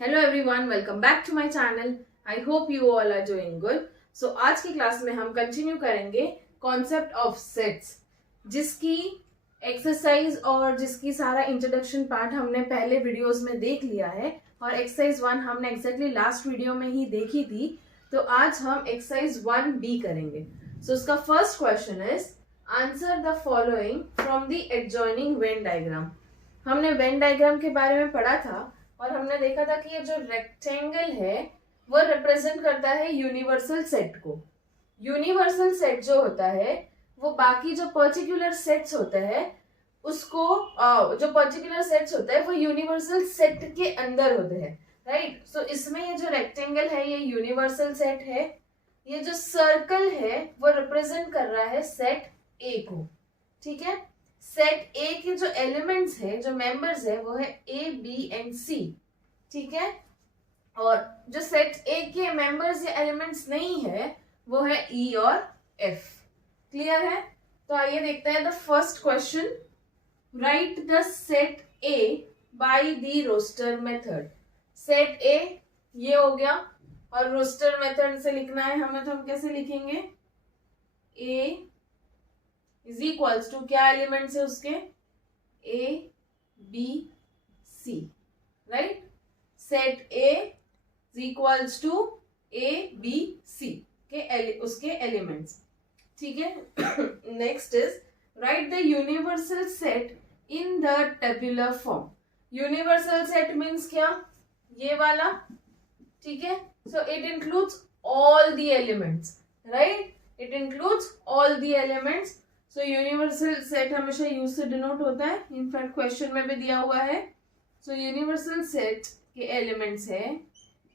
Hello everyone, welcome back to my channel. I hope you all are doing good. So आज की class में हम continue करेंगे concept of sets, जिसकी exercise और जिसकी सारा इंट्रोडक्शन पार्ट हमने पहले वीडियोस में देख लिया है और एक्सरसाइज 1 हमने एग्जैक्टली लास्ट वीडियो में ही देखी थी। तो आज हम एक्सरसाइज 1B करेंगे। सो उसका first question is answer the following from the adjoining Venn diagram. हमने वेन डायग्राम के बारे में पढ़ा था और हमने देखा था कि ये जो रेक्टेंगल है वो रिप्रेजेंट करता है यूनिवर्सल सेट को। यूनिवर्सल सेट जो होता है वो बाकी जो पर्टिकुलर सेट्स होते हैं उसको जो पर्टिकुलर सेट्स होता है वो यूनिवर्सल सेट के अंदर होते हैं, राइट। सो इसमें ये जो रेक्टेंगल है ये यूनिवर्सल सेट है। ये जो सर्कल है वो रिप्रेजेंट कर रहा है सेट ए को, ठीक है। सेट ए के जो एलिमेंट्स है, जो मेंबर्स है, वो है ए, बी एंड सी, ठीक है। और जो सेट ए के मेंबर्स या एलिमेंट्स नहीं है वो है ई और एफ। क्लियर है? तो आइए देखते हैं the first question. Write the set A by the roster method. Set A ये हो गया और रोस्टर मेथड से लिखना है हमें, तो हम कैसे लिखेंगे? ए इज इक्वल्स टू क्या एलिमेंट्स है उसके? A, B, C, right. Set A is equals to A, B, C के उसके एलिमेंट्स, ठीक है। Next is right the universal set in the tabular form. Universal set means क्या? ये वाला, ठीक है। So it includes all the elements, right. It includes all the elements. So universal set हमेशा यूज से डिनोट होता है, इनफैक्ट क्वेश्चन में भी दिया हुआ है। सो यूनिवर्सल सेट के एलिमेंट्स है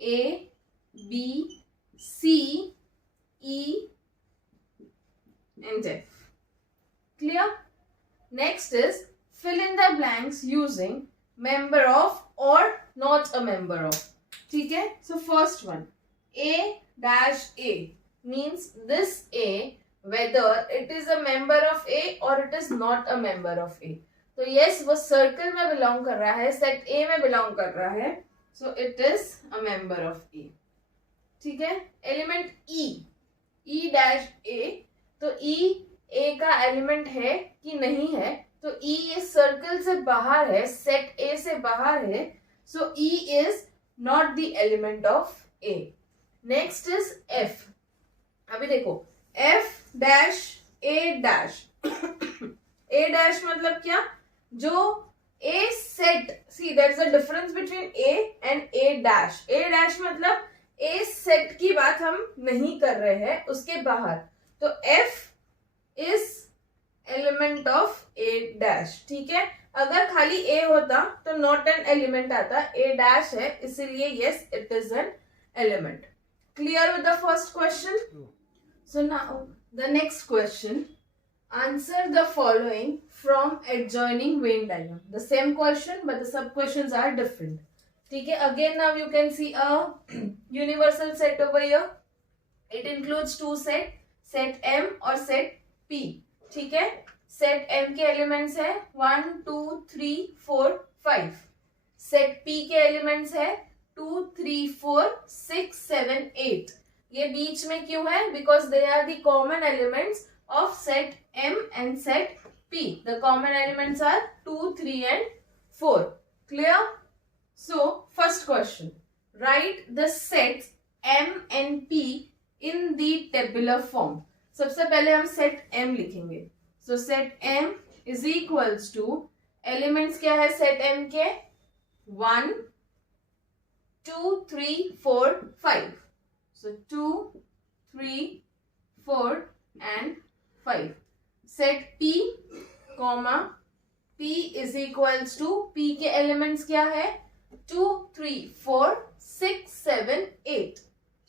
A, B, C, E and F. Clear? Next is fill in the blanks using member of or not a member of, ठीक है। So first one, A dash A means this A whether it is a member of A or it is not a member of A. तो yes वो circle में belong कर रहा है, set A में belong कर रहा है, so it is a member of A, ठीक है। Element E, E dash A, तो E A का एलिमेंट है कि नहीं है? तो E इस सर्कल से बाहर है, सेट A से बाहर है, so E is not the element of A. Next is F। अभी देखो F dash A dash A dash मतलब क्या? जो A set, see that is the difference between A and A dash. A dash मतलब A set की बात हम नहीं कर रहे हैं, उसके बाहर। तो F is element of A dash, ठीक है। अगर खाली A होता तो नॉट एन एलिमेंट आता, A डैश है इसीलिए yes it is an element. Clear with the first question? So now the next question, answer the following from adjoining Venn diagram. The same question but the sub questions are different. ठीक है, again now you can see a universal set over here. It includes two set M और set P, ठीक है। set M के elements है 1 2 3 4 5। set P के elements है 2 3 4 6 7 8। ये बीच में क्यों है? Because they are the common elements of set M and set P. The common elements are 2 3 and 4। Clear? So first question, write the sets M and P in the tabular form. सबसे पहले हम set M लिखेंगे। So set M is equals to, elements क्या है set M के? 1 2 3 4 5। So 2, 3, 4 and 5. Set P, comma P is equals to, P के elements क्या है? 2, 3, 4, 6, 7, 8.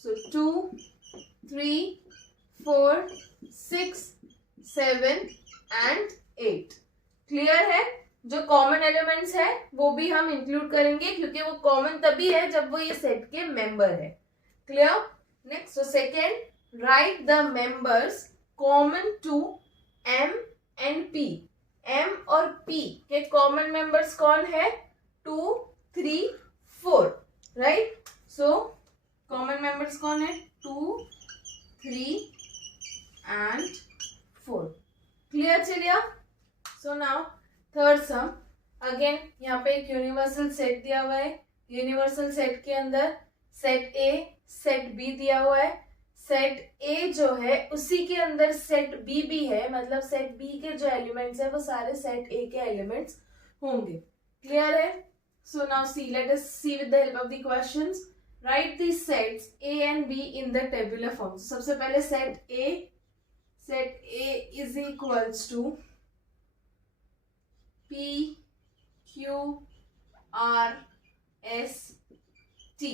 So 2, 3, 4, 6, 7 and 8. क्लियर है? जो कॉमन एलिमेंट्स है वो भी हम इंक्लूड करेंगे क्योंकि वो कॉमन तभी है जब वो ये सेट के मेंबर है। Clear? Next, so second, write the members common to M and P. M और P के common members कौन है? 2, 3, 4, सो कॉमन मेंबर्स कौन है? 2, 3 एंड 4. क्लियर चलिए. सो नाउ थर्ड सम. अगेन यहाँ पे एक यूनिवर्सल सेट दिया हुआ है. यूनिवर्सल सेट के अंदर सेट ए सेट बी दिया हुआ है. सेट ए जो है उसी के अंदर सेट बी भी है, मतलब सेट बी के जो एलिमेंट्स है वो सारे सेट ए के एलिमेंट्स होंगे. क्लियर है? So now see, let us see with the help of the questions. Write the sets A and B in the tabular form. सबसे पहले set A is equals to P Q R S T,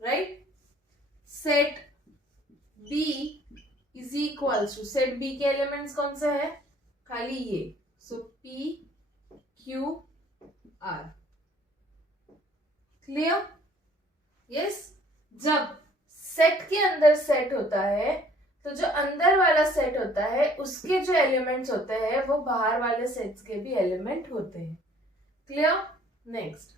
right? Set B is equals to, set B के elements कौन से है? खाली ये. सो P Q R. Clear? Yes. जब set के अंदर सेट होता है तो जो अंदर वाला सेट होता है उसके जो एलिमेंट्स होते हैं वो बाहर वाले सेट्स के भी एलिमेंट होते हैं. Clear? Next,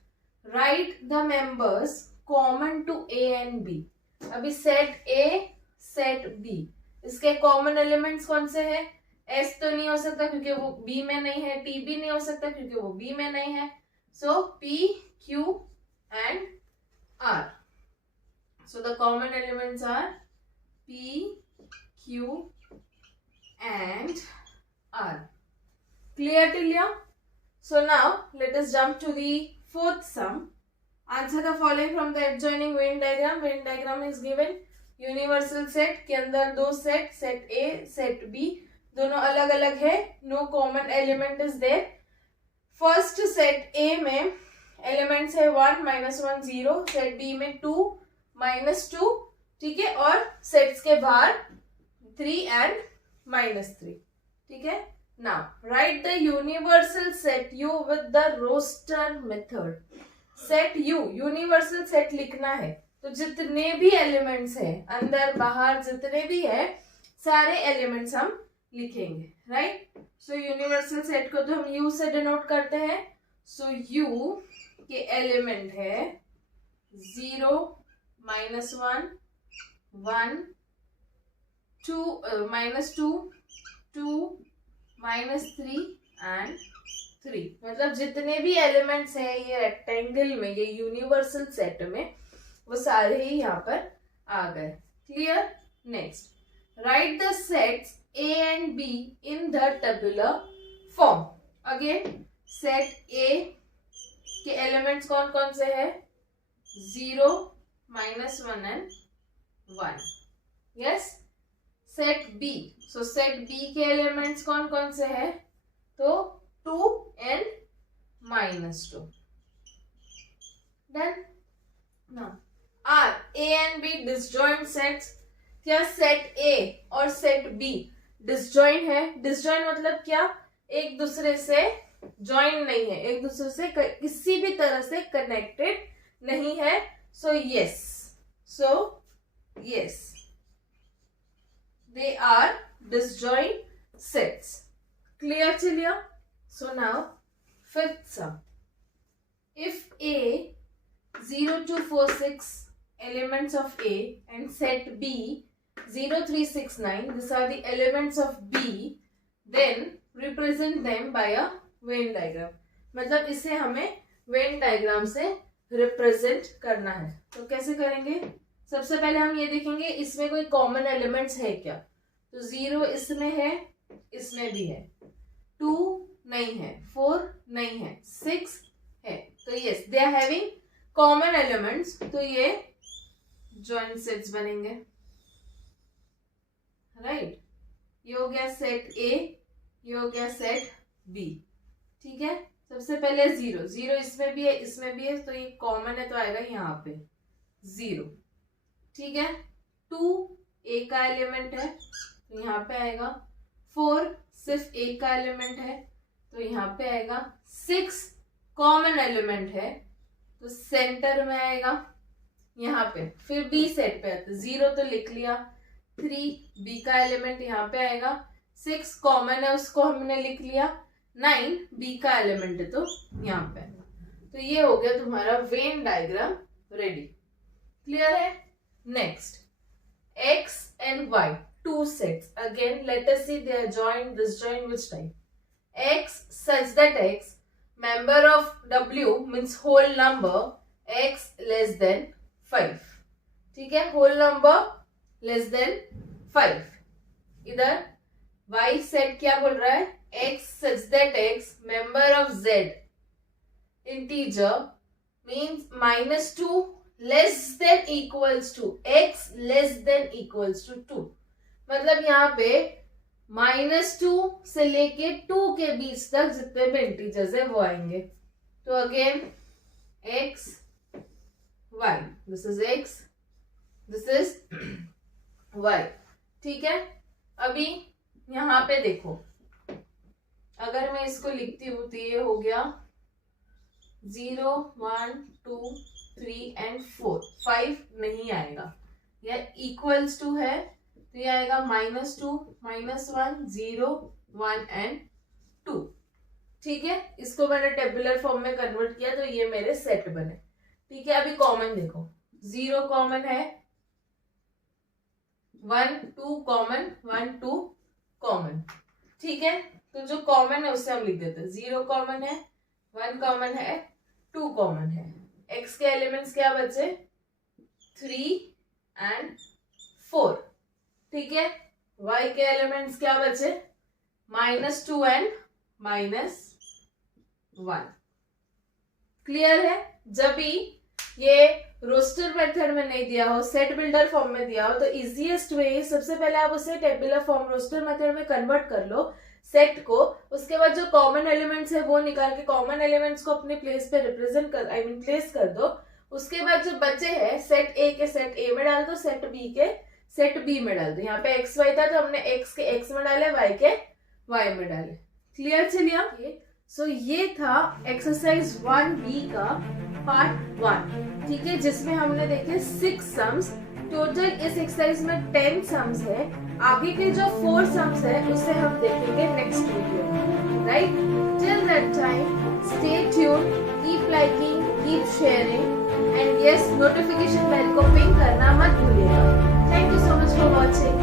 write the members common to A and B. अभी सेट ए सेट बी, इसके कॉमन एलिमेंट्स कौन से हैं? एस तो नहीं हो सकता क्योंकि वो बी में नहीं है. टी भी नहीं हो सकता क्योंकि वो बी में नहीं है. So P Q and R. So the common elements are P Q and R. Clear till here? So now let us jump to the fourth sum. Answer the following from the adjoining Venn diagram. Venn diagram is given. Universal set के अंदर दो set, set A set B, दोनों अलग अलग है. No common element is there. First set A में elements है 1, -1, 0. Set B में 2, -2. ठीक है. और सेट्स के बाहर 3 and -3. ठीक है. Now write the universal set U with the roster method. Set U, universal set लिखना है तो जितने भी एलिमेंट्स हैं अंदर बाहर जितने भी है सारे एलिमेंट्स हम लिखेंगे. राइट? सो यूनिवर्सल सेट को तो हम यू से डिनोट करते हैं. सो यू के एलिमेंट है 0, -1, 1, 2, -2, 2, -3 एंड 3. मतलब जितने भी एलिमेंट्स हैं ये रेक्टेंगल में, ये यूनिवर्सल सेट में, वो सारे ही यहाँ पर आ गए. Clear? Next, write the sets A and B in the tabular form. Again set A के एलिमेंट्स कौन कौन से है? 0, -1 and 1. Yes. Set B, so set B के एलिमेंट्स कौन कौन से है? तो 2 and -2. Done. Now are A and B disjoint sets. क्या सेट ए और सेट बी डिसजॉइंट है? डिसजॉइंट मतलब क्या? एक दूसरे से जॉइन नहीं है, एक दूसरे से किसी भी तरह से कनेक्टेड नहीं है. So yes, they are disjoint sets. Clear chiliya? So now fifth sum. If A 0, 2, 4, 6 elements of A and set B 0, 3, 6, 9, these are the elements of B, then represent them by a Venn diagram. मतलब इसे हमें Venn diagram से represent करना है. तो कैसे करेंगे? सबसे पहले हम ये देखेंगे इसमें कोई कॉमन एलिमेंट्स है क्या. तो 0 इसमें है, इसमें भी है. 2 नहीं है, 4 नहीं है, 6 है. तो yes, they are having common elements. तो ये जॉइंट सेट्स बनेंगे. राइट? ये हो गया सेट ए, ये हो गया सेट बी. ठीक है. सबसे पहले 0 इसमें भी है, इसमें भी है, तो ये कॉमन है तो आएगा यहाँ पे 0. ठीक है. 2 ए का एलिमेंट है तो यहाँ पे आएगा. 4 सिर्फ ए का एलिमेंट है तो यहाँ पे आएगा. 6 कॉमन एलिमेंट है तो सेंटर में आएगा यहाँ पे. फिर बी सेट पे आता है. 0 तो लिख लिया. 3 बी का एलिमेंट यहाँ पे आएगा. 6 कॉमन है उसको हमने लिख लिया. 9 बी का एलिमेंट है तो यहाँ पे. तो ये हो गया तुम्हारा वेन डायग्राम रेडी. क्लियर है? Next x and y, two sets. Again, let us see they are joined, disjoint, which type? X such that x, member of w means whole number, x less than 5. ठीक है, whole number less than 5. इधर y set क्या बोल रहा है? x such that x, member of z, integer means -2 less than equals to x less than equals to 2. मतलब यहाँ पे -2 से लेके 2 के बीच तक जितने भी इंटीजर्स है वो आएंगे. तो again x y, this is x, this is y. ठीक है, अभी यहाँ पे देखो, अगर मैं इसको लिखती हूँ तो ये हो गया 0 1 2 3 and 4. 5 नहीं आएगा, यह इक्वल्स टू है तो ये आएगा -2 -1 0 1 and 2. ठीक है, इसको मैंने टेबुलर फॉर्म में कन्वर्ट किया तो ये मेरे सेट बने. ठीक है, अभी कॉमन देखो, 0 कॉमन है, 1 2 कॉमन, 1 2 कॉमन. ठीक है, तो जो कॉमन है उससे हम लिख देते हैं. 0 कॉमन है, 1 कॉमन है, 2 कॉमन है. x के एलिमेंट्स क्या बचे? 3 and 4. ठीक है, y के एलिमेंट्स क्या बचे? -2 and -1. क्लियर है? जब भी ये रोस्टर मेथड में नहीं दिया हो, सेट बिल्डर फॉर्म में दिया हो, तो इजीएस्ट वे सबसे पहले आप उसे टेबुलर फॉर्म रोस्टर मेथड में कन्वर्ट कर लो सेट को. उसके बाद जो कॉमन एलिमेंट्स है वो निकाल के कॉमन एलिमेंट्स को अपने प्लेस पे रिप्रेजेंट कर, प्लेस कर दो. उसके बाद जो बचे हैं सेट ए के सेट ए में डाल दो, सेट बी के सेट बी में डाल दो. यहाँ पे एक्स वाई था तो हमने एक्स के एक्स में डाले, वाई के वाई में डाले. क्लियर चलिए. सो ये था एक्सरसाइज 1B का पार्ट 1. ठीक है, जिसमें हमने देखे 6 सम्स. टोटल इस एक्सरसाइज में 10 सम्स है. आगे के जो 4 सम्स है उसे हम देखेंगे नेक्स्ट वीडियो में. Right, till that time stay tuned, keep liking, keep sharing and yes, notification bell को पिंग करना मत भूलिएगा. Thank you so much for watching.